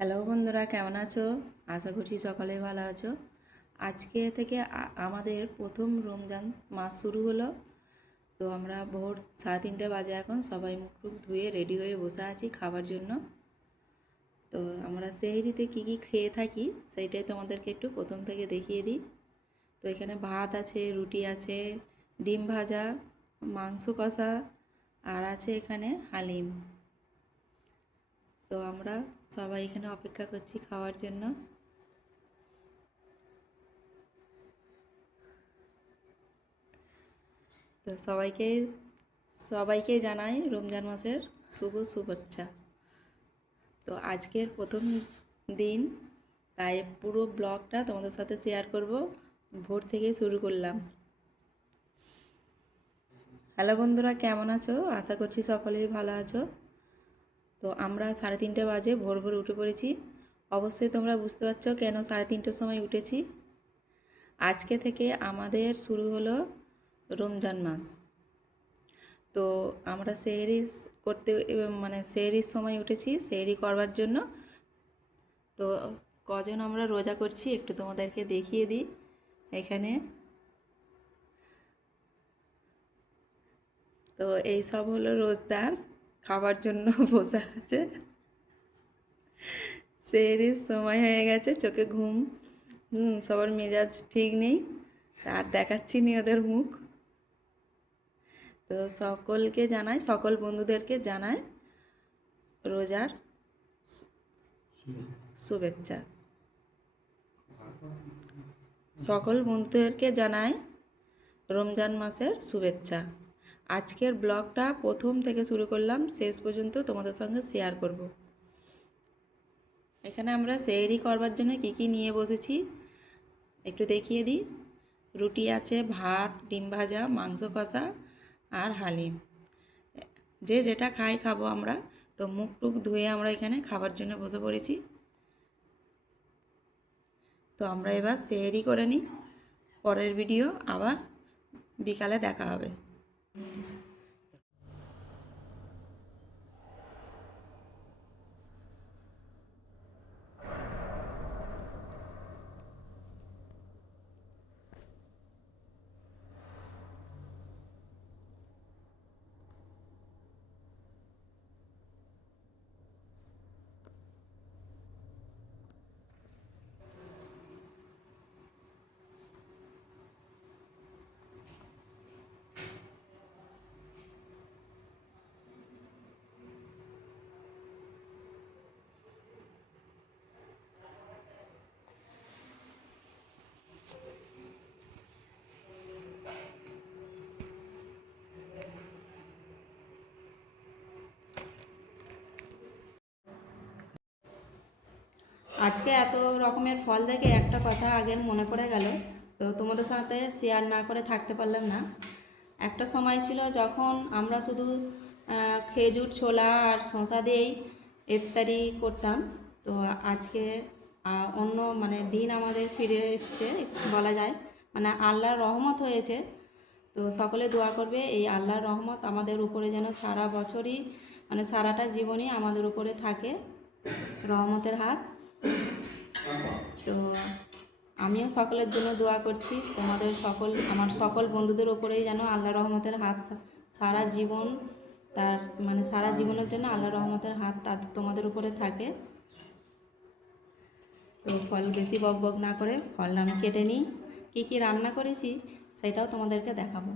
Hello বন্ধুরা, কেমন আছো? আশা করছি সকলেই ভালো আছো। আজকে থেকে আমাদের প্রথম রমজান মাস শুরু হলো। তো আমরা ভোর 3:30 বাজে এখন সবাই মুখ টুক ধুয়ে রেডি হয়ে বসে আছি খাবার জন্য। তো আমরা সেহরিতে কী কী খেয়ে থাকি সেইটাই তোমাদেরকে একটু প্রথম থেকে দেখিয়ে দিই। তো এখানে ভাত আছে, রুটি আছে, ডিম ভাজা, মাংস কষা আর আছে এখানে হালিম। তো আমরা সবাই এখানে অপেক্ষা করছি খাওয়ার জন্য। তো সবাইকে জানাই রমজান মাসের শুভ শুভেচ্ছা। তো আজকের প্রথম দিন, তাই পুরো ব্লগটা তোমাদের সাথে শেয়ার করব। ভোর থেকে শুরু করলাম। হ্যালো বন্ধুরা, কেমন আছো? আশা করছি সকলেই ভালো আছো। তো আমরা 3:30 বাজে ভোর ভোর উঠে পড়েছি। অবশ্যই তোমরা বুঝতে পারছো কেন 3:30টার সময় উঠেছি। আজকে থেকে আমাদের শুরু হলো রমজান মাস। তো আমরা সেহরি করতে সেহরির সময় উঠেছি সেহরি করবার জন্য। তো কজন আমরা রোজা করছি একটু তোমাদেরকে দেখিয়ে দিই। এখানে তো এই সব হলো রোজদার, খাবার জন্য বসে আছে। সেহরির সময় হয়ে গেছে, চোখে ঘুম, সবার মেজাজ ঠিক নেই, আর দেখাচ্ছি নি ওদের মুখ। তো সকলকে জানাই, সকল বন্ধুদেরকে জানাই রোজার শুভেচ্ছা। সকল বন্ধুদেরকে জানাই রমজান মাসের শুভেচ্ছা। আজকের ব্লগটা প্রথম থেকে শুরু করলাম, শেষ পর্যন্ত তোমাদের সঙ্গে শেয়ার করব। এখানে আমরা সেহরি করবার জন্য কি কি নিয়ে বসেছি একটু দেখিয়ে দিই। রুটি আছে, ভাত, ডিম ভাজা, মাংস কষা আর হালিম। যে যেটা খাবো আমরা। তো মুখ টুক ধুয়ে আমরা এখানে খাবার জন্য বসে পড়েছি। তো আমরা এবার সেহরি করে নিই, পরের ভিডিও আবার বিকালে দেখা হবে। আজকে এত রকমের ফল দেখে একটা কথা আগে মনে পড়ে গেল, তো তোমাদের সাথে শেয়ার না করে থাকতে পারলাম না। একটা সময় ছিল যখন আমরা শুধু খেজুর, ছোলা আর শসা দিয়েই ইফতারি করতাম। তো আজকে অন্য দিন আমাদের ফিরে এসছে বলা যায়, আল্লাহর রহমত হয়েছে। তো সকলে দোয়া করবে এই আল্লাহর রহমত আমাদের উপরে যেন সারা বছরই সারাটা জীবনই আমাদের উপরে থাকে, রহমতের হাত। তো আমিও সকলের জন্য দোয়া করছি, আমার সকল বন্ধুদের ওপরেই যেন আল্লাহ রহমতের হাত সারা জীবন, তার সারা জীবনের জন্য আল্লাহ রহমতের হাত তোমাদের উপরে থাকে। তো ফল বেশি বক বক না করে ফলটা আমি কেটে নিই। কী কী রান্না করেছি সেটাও তোমাদেরকে দেখাবো।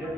আজকে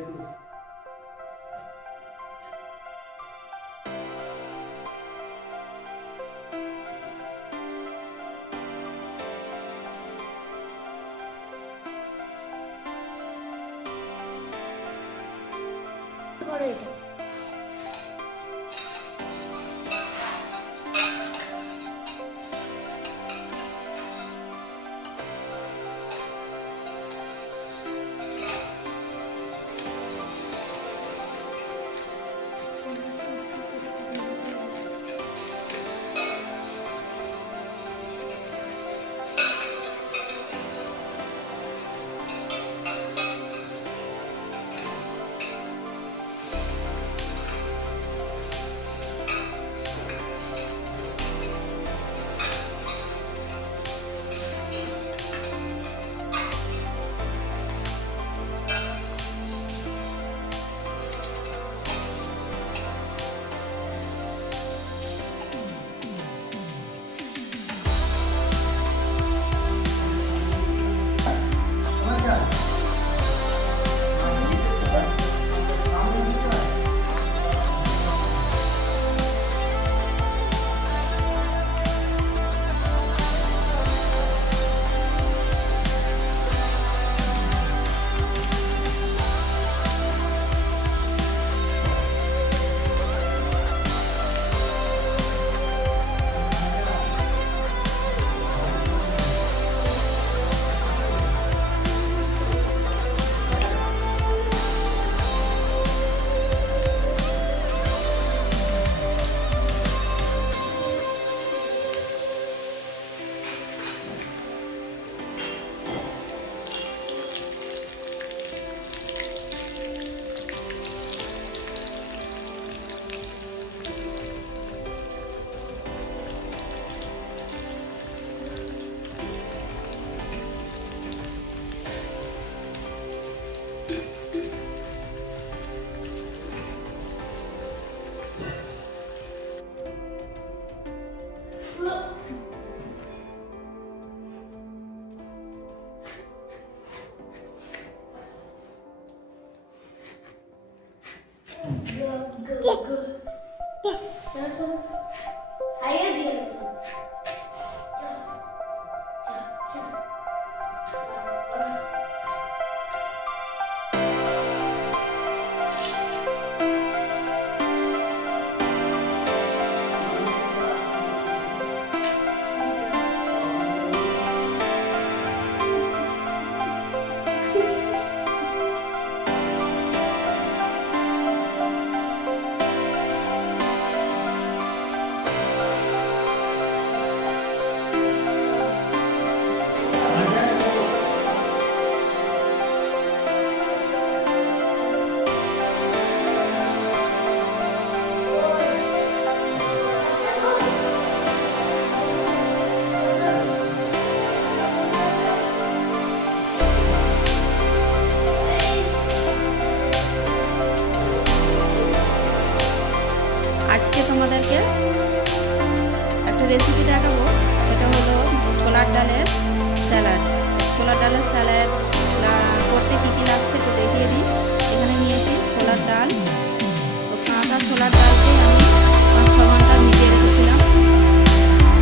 তোমাদেরকে একটা রেসিপি দেখাবো, সেটা হলো ছোলার ডালের স্যালাড। ছোলার ডালের স্যালাড করতে কী কী লাগছে একটু দেখিয়ে দিই। এখানে নিয়েছি ছোলার ডাল, তো কাঁচা ছোলার ডালকে আমি 5-6 ঘন্টা ভিজিয়ে রেখেছিলাম।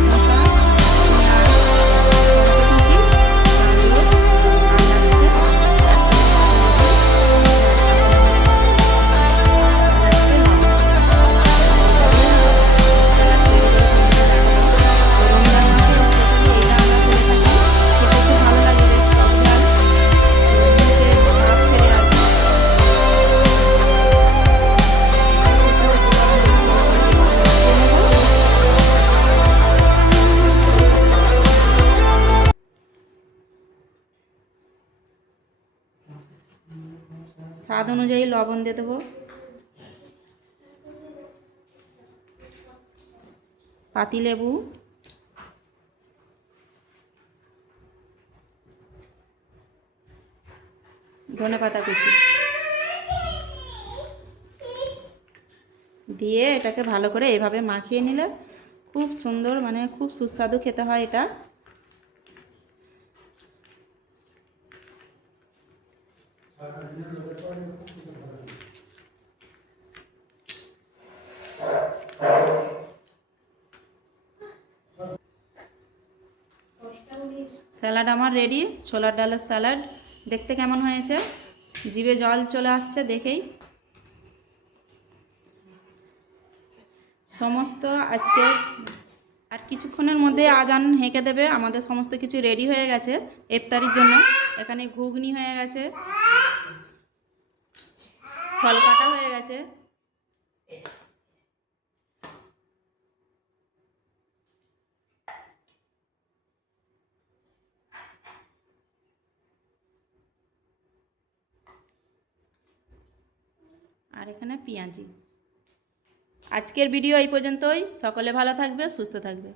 শসা, পেঁয়াজ, টমেটো কুচি, গাজর, আর লাগছে স্বাদ অনুযায়ী লবণ দিয়ে দেবো, পাতিলেবু, ধনেপাতা কুচি দিয়ে এটাকে ভালো করে এভাবে মাখিয়ে নিলে খুব সুন্দর, মানে খুব সুস্বাদু খেতে হয় এটা। স্যালাড আমার রেডি, ছোলার ডালের স্যালাড। দেখতে কেমন হয়েছে? জিভে জল চলে আসছে দেখেই। সমস্ত আজকে আর কিছুক্ষণের মধ্যে আজান হেঁকে দেবে। আমাদের সমস্ত কিছু রেডি হয়ে গেছে ইফতারির জন্য। এখানে ঘুগনি হয়ে গেছে, ফল কাটা হয়ে গেছে। আর এখানে পেঁয়াজি। আজকের ভিডিও এই পর্যন্তই। সকলে ভালো থাকবে, সুস্থ থাকবে।